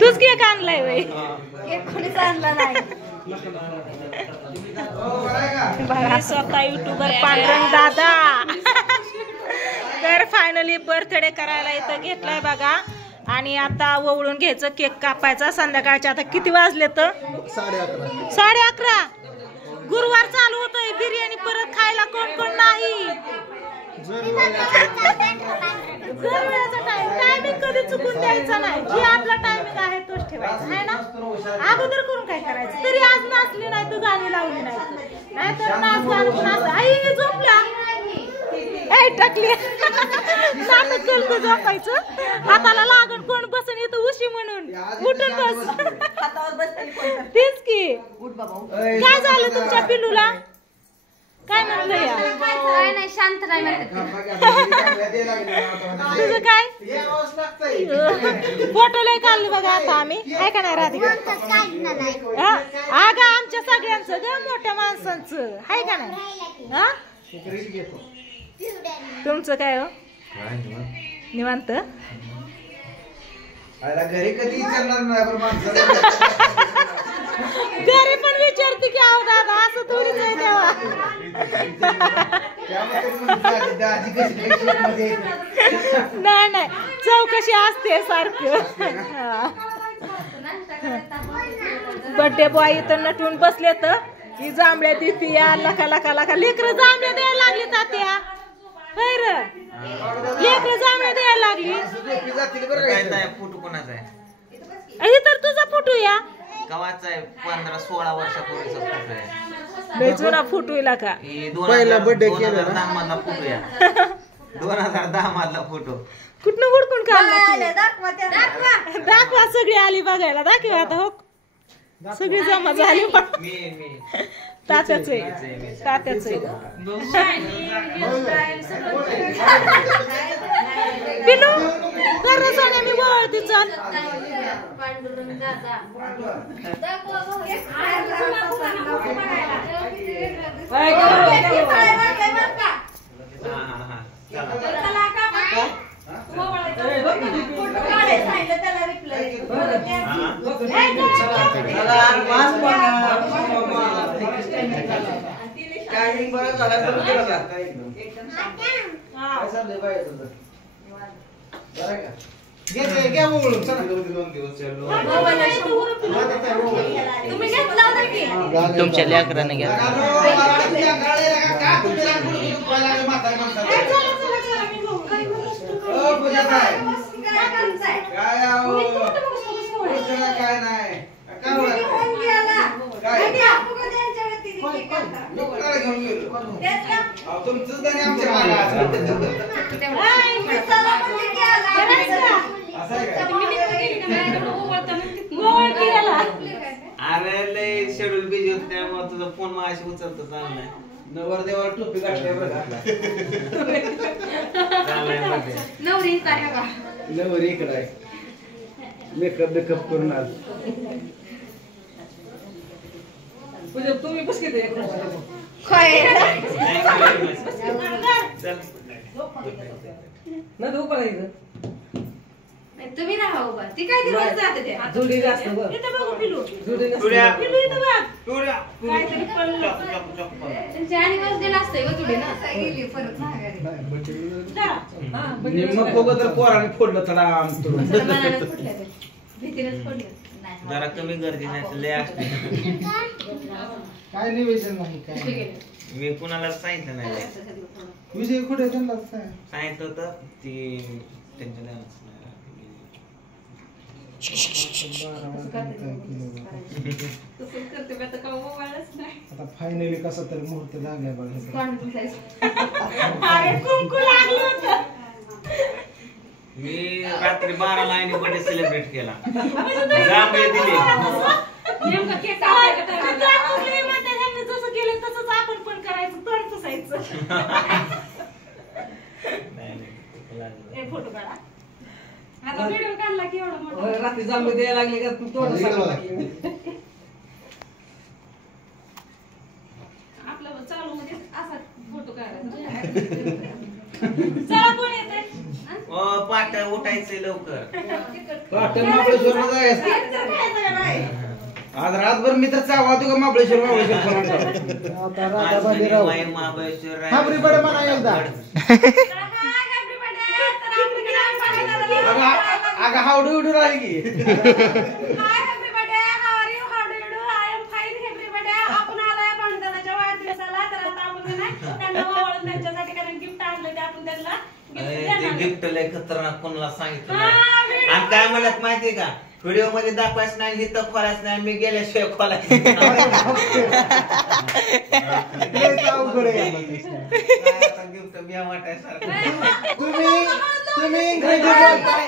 तूच केक आणलाय बाई केक कोणीच आणला नाही स्वतः युट्यूबर पांडुरंग दादा तर फायनली बर्थडे करायला इथं घेतलाय बघा आणि आता ओवळून घ्यायचं केक कापायचा संध्याकाळच्या आता किती वाजले तर 11:30 गुरुवार चालू होतोय बिर्याणी परत खायला कोण कोण नाही टायमिंग कधी चुकून द्यायचा नाही जी आपला टायमिंग आहे तोच ठेवायचा आहे ना अगोदर करून काय करायचं तरी आज नाचली नाही तू गाणी लावली नाही नाहीतर नाच गाणं पण असं आई झोपला टाकली नाटक करतो झोपायचं हाताला लागून कोण बसून येतो उशी म्हणून उठून बस तेच की काय झालं तुमच्या पिल्लूला काय म्हणलं या काय नाही शांत नाही तुझं काय फोटो लय काढले बघा आता आम्ही आहे का नाही राधिका अगं आमच्या सगळ्यांचं ग मोठ्या माणसांचं आहे का नाही हा तुमचं काय हो निवांत घरी कधी घरी पण विचारते की आहो दादा असं थोडीच आहे तेव्हा नाही नाही चौकशी असते सारखं बर्थडे बॉय इथं नटून बसले तर ही जांभळ्या देते या लका लका लका लेकरं जांभळ्या द्यायला लागली तात्या बर लेकरं जांभळ्या द्यायला लागली फोटो कोणाचा आहे हे तर तुझा फोटो या गावाचा आहे 15-16 वर्षापूर्वीचा फोटो आहे लय जुना फोटो येला का पहिला बर्थडे केला 2010 मधला फोटो या 2010 मधला फोटो कुठनं हुडकून काढला दाखवा सगळी आली बघायला दाखव आता हो सगळी जमा झाली तात्याच तात्याच पिलू कर सोन्या मी वळती चल तुमच्या लेकराने घ्या अरे लय शेड्यूल बिझी होत त्यामुळे तुझा फोन माझ्याशी उचलतो चांगला नवरदेवाला टोपी घातल्या बघा नवरी इकडे आहे मेकअप बेकअप करून आज तुम्ही बस किती ना उभं राहायचं तुम्ही राहा उभा ती काय दिवस जाते ते जोडी जास्त बघ इथं बघू पिलू जोडी पिलू इथं बघ काहीतरी पडलं त्यांच्या अॅनिव्हर्सरीला असतंय ग जोडी ना गेली परत माघारी निम्म फोगं तर पोराने फोडलं तर आमचं भीतीनेच पडलं जरा कमी गर्दी नाही लय असते काय निवेदन नाही काय मी कुणाला सांगितलं नाही विजय कुठे सांगितलं होतं ती त्यांच्या आता फायनली कसा तरी मुहूर्त लागलाय बघा मी रात्री 12 ला आणि बर्थडे सेलिब्रेट केला जांभळे दिले जसं केलं तसंच आपण पण करायचं तोंड पुसायचं फोटो काढा आता व्हिडिओ काढला की एवढा मोठा रात्री जांभळे द्यायला लागले का तू तोंड आपलं चालू मध्ये असा फोटो काढायचा चला कोण येते पाठ उठायचंय लवकर. हॉटेल महाबळेश्वरला जायचं आज रातभर मी तर चावा तू का महाबळेश्वर आता राधा महाबळेश्वर हाबरी बडे म्हणा एकदा अगं हावडू उडू राहिली की गिफ्ट लय खतरनाक कोणाला सांगितलं नाही. आणि काय म्हणत माहितीये का व्हिडिओ मध्ये दाखवायचं नाही हिथं खोलायचं नाही मी गेल्याशिवाय खोलायचं गिफ्ट बिया वाटायसारखं तुम्ही इंग्रजी बोलताय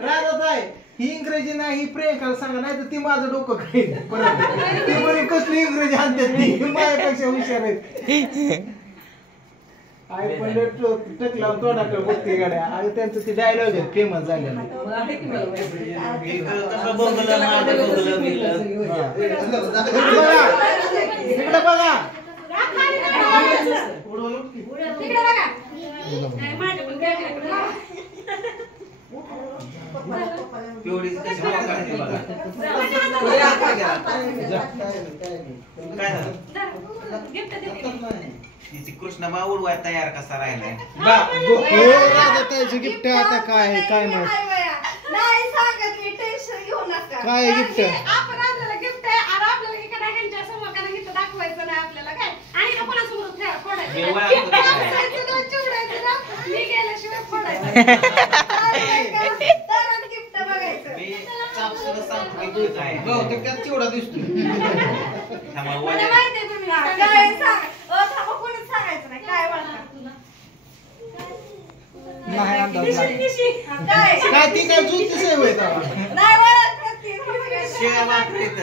राधाताई ही इंग्रजी नाही ही प्रियंकाला सांगा नाही तर ती माझं डोकं खाईल ती म्हणे कसली इंग्रजी आणते ती माझ्यापेक्षा हुशार आहेत आई पण टकला तोंडाकडे बघते गाड्या आणि त्यांचं ते डायलॉग आहे फेमस झालेलं कसं बघलं माझं बघलं बिगलं. इकडे बघा एवढीच कशी वाटायची बघा. काय झालं तिची कृष्णबा उडवाय तयार कसा राहिलाय राधाताईची गिफ्ट आता काय काय माहित नाही सांगत मी टेन्शन घेऊ नका काय गिफ्ट आपण आपल्याला गिफ्ट आहे आणि आपल्याला इकडे ह्यांच्या समोर कारण इथं दाखवायचं नाही आपल्याला काय आणि ना कोणासमोर फोडायचं चिवडायचं ना मी गेल्याशिवाय फोडायचं तर गिफ्ट बघायचं मी चापसून सांगतो काय बहुतेक त्यात चिवडा दिसतोय मला माहिती आहे तुम्ही काय सांग थांबा कोणीच सांगायचं नाही काय वाटतं नाही अंदाज काय काय ती काय जुती सेव आहे नाही ओळखत ती. शिळ्या भाकरीत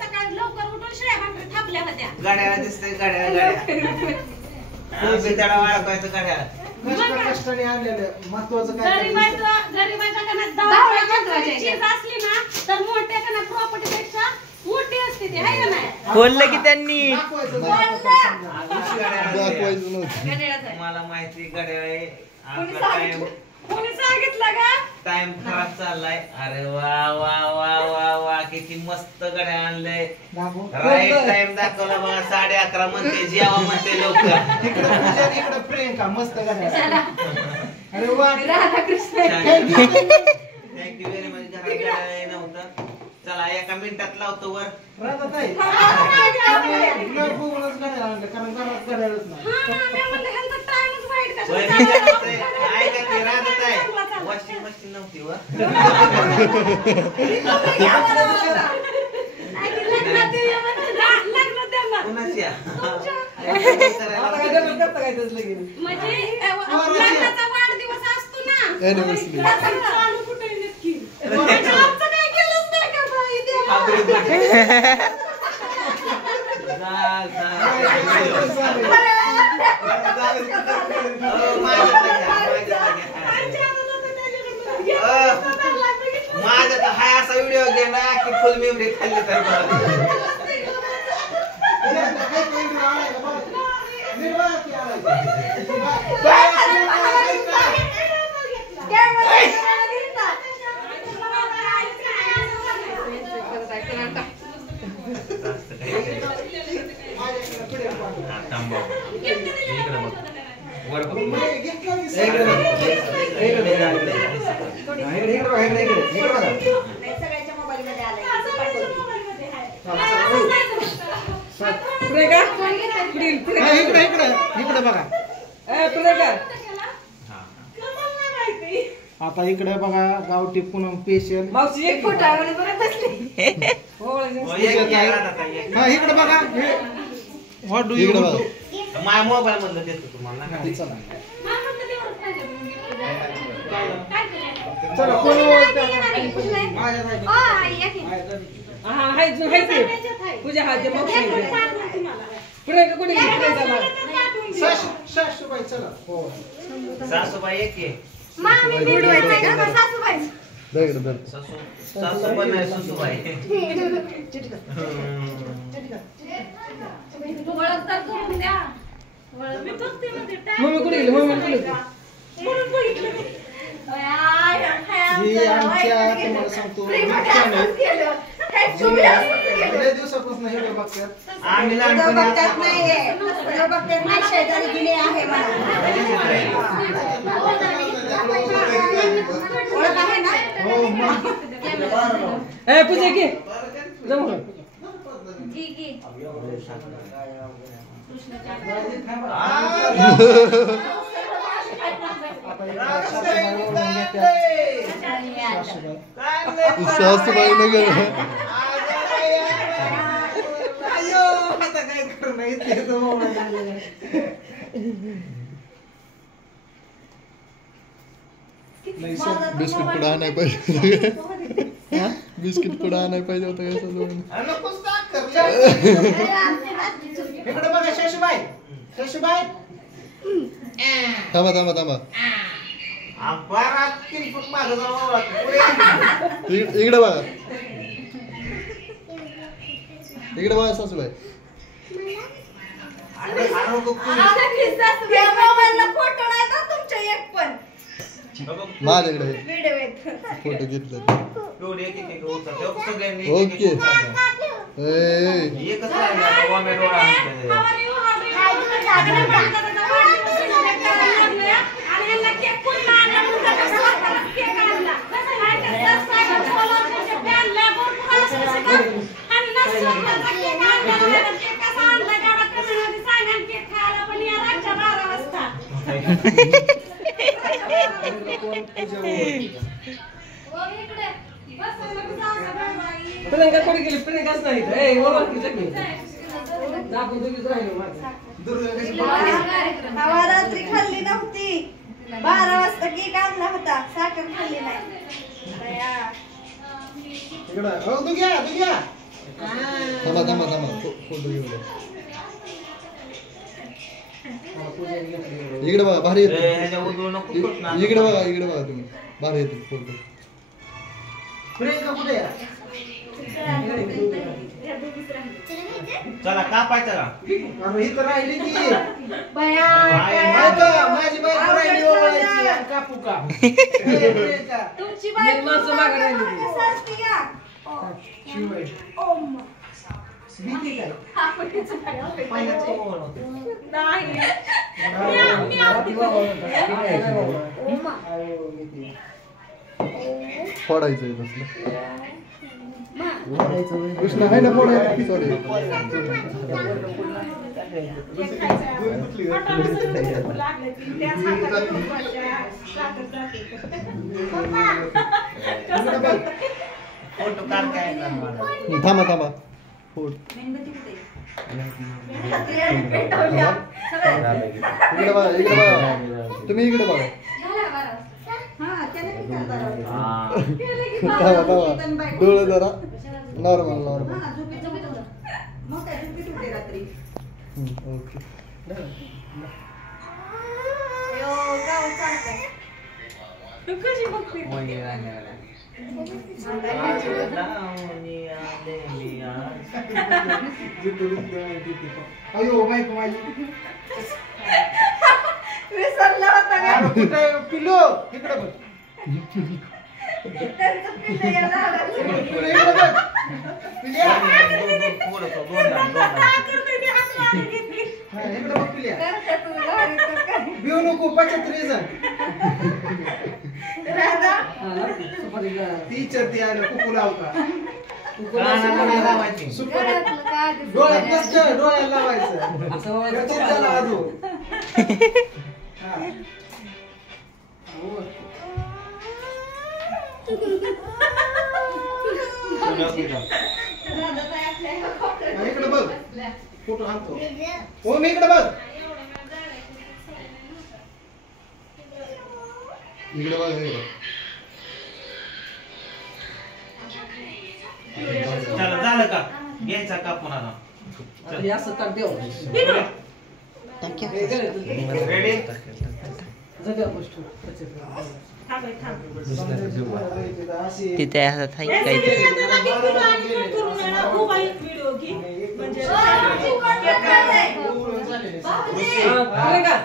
सकाळी लवकर उठून शिळ्या भाकरी थापल्या होत्या गाड्याला दिसतंय गाड्या बिदाडा वाळवायचं गाड्याला कष्टाने आणलेलं महत्वाचं काय गरीबाच्या कानात 10 चीज असली ना तर मोठ्या कानात प्रॉपर्टीपेक्षा मोठी असते ती आहे का नाही बोललं की त्यांनी मला माहिती गाड्या आहे आपला टाइम कोणी सांगितलं का टाइम खराब चाललाय. अरे वा वा वा वा वा किती मस्त गड्या आणलंय. राईट टाइम दाखवला बघा 11:30 म्हणते जेवा म्हणते लवकर. इकडे प्रियंका मस्त गाड्या अरे वा राधाकृष्ण थँक्यू व्हेरी मच. घरात गाड्या नव्हतं चला एका मिनिटात लावतो वर. राधाताई बघूनच गाड्या आणल्या कारण घरात गाड्याच नाही वॉशिंग मशीन नव्हती वर कुणाची वाढदिवस असतो ना माझा तर हाय असा व्हिडिओ घे ना की फुल मेमरी खाल्ली तर वर इकडे बघा आता इकडे बघा गावठी पूनम स्पेशल इकडे बघा व्हॉट डू यू माझ्या मोबाईल मधलं देतो तुम्हाला. चला कोणी तुझ्या हात पुढे कोणी सासूबाई चला हो सासूबाई एक आहे. मामी उडवायचंय का सासूबाई सासू पण नाही सुसूबाई. ओळख तर करून द्या. मी बघते म्हणजे time मम्मी कुठे गेली? मम्मी कुठे गेली? म्हणून बघितलं मी. ही आमच्या तुम्हाला सांगतो लय दिवसापासून हे बघतात. आम्ही लहानपणी हो मग ए पूजा की जमू सासूबाई नाही गेलं. अयो आता काय करू इथे तो मोबाईल आलेला. बिस्किट पुढे आणाय पाहिजे. बिस्किट पुढे आणाय पाहिजे होतं काय सगळं. नकोच ताक कर. इकडे बघा शशुबाई. शशुबाई थांबा थांबा थांबा मागं जाऊन इकडे बघा. इकडे बघा सासूबाई. माझ्याकडे फोटो घेतले. ओके एकच राहिलं कॉमेंट प्रियंका कुठे गेली? प्रियंकाच नाही इथं. ए ओळख की आपण दोघीच राहिलो माझं. रात्री खाल्ली नव्हती. 12 वाजता केक आणला होता. साखर खाल्ली नाही. इकडं हो तू घ्या तू घ्या. थांबा थांबा थांबा फोटो घेऊ. इकडे बघा भारी येते. इकडे बघा इकडे बघा तुम्ही भारी येते फोटो. प्रियंका कुठे आहे? चला कापायचं का? अरे ही तर राहिली की बया माझी बायको राहिली ओवाळायची. आणि कापू का? प्रियंका तुमची एक माणसं मागं राहिली होती. असते का? शिवाय ओम भीती काय? पाण्याचं ओव्हळ होतं. नाही. फोडायचंय तसलं. कृष्ण आहे ना फोडायचं. सॉरी फोटो काढ काय थांबा थांबा फोट. इकडे बघा इकडे बघा तुम्ही इकडे बघा. थांबा थांबा डोळे जरा नॉर्मल नॉर्मल. ओके कशी बघते? अयो बायको माझी विसरला होता का? कुठे पिलो इकडे बघ. त्यांचं पिल्लं या झाडाचं. इकडे बघ. पिल्या. हा, इकडे बघ पिल्या. करता तू घरी तर काय? भिऊ नको 75 जण. राधा ती चरती आलं कुकू लावता. कानाला लावायची. सुपर घरातलं काय दिसतं? डोळ्यात नसतं डोळ्याला लावायचं. असं व्हायचं. गच्चीत झाला अजून. हा. हो. हा, इकडे बघ फोटो आणतो. हो मी इकडे बघ. इकडे बघा इकडे. चला झालं का? घ्यायचा कापून आणा. आता हे असं ताट देऊ. रेडी? जगा गोष्ट. थांब थांब तिथे हातात आहे हे काहीतरी सगळे आता ना किती वेळा आम्ही कट करून येणार उभा एक व्हिडिओ की म्हणजे चिकन बनवायचंय. हा, प्रियंका